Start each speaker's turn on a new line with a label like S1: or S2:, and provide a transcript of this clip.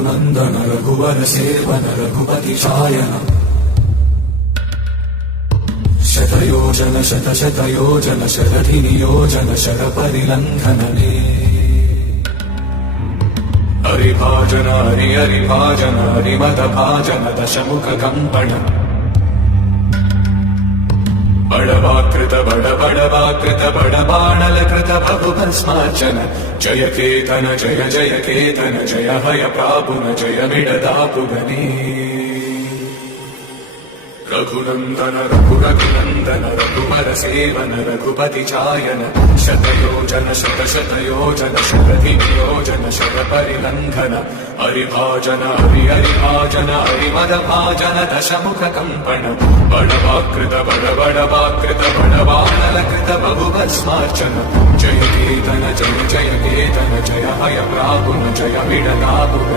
S1: రఘునందన రఘువర సేవన రఘుపతి చాయన శతయోజన శత శతయోజన శరధి నియోజన శర పరిలంఘననే హరిభాజన హరి హరిభాజన హరిమత భాజన దశముఖ కంపణ బడవాకృత బడ బడవాకృత బడబాణల కృత బహు భస్మార్చన జయ కేతన జయ జయ కేతన జయ హయ ప్రాపున జయ మిడదాపుగనే రఘునందన రఘు రఘునందన రఘువర సేవన రఘుపతి చాయన శతయోజన శత శతయోజన శరధి నియోజన శర పరిలంఘన హరిభాజన హరి హరిభాజన హరిమద భాజన దశముఖ కంపణ బడవాకృత బడబడవాకృత బడవానలకృత బడవానల జయ కేతన జయ జయ కేతన జయ హయ ప్రాపున జయ విడదాపుగ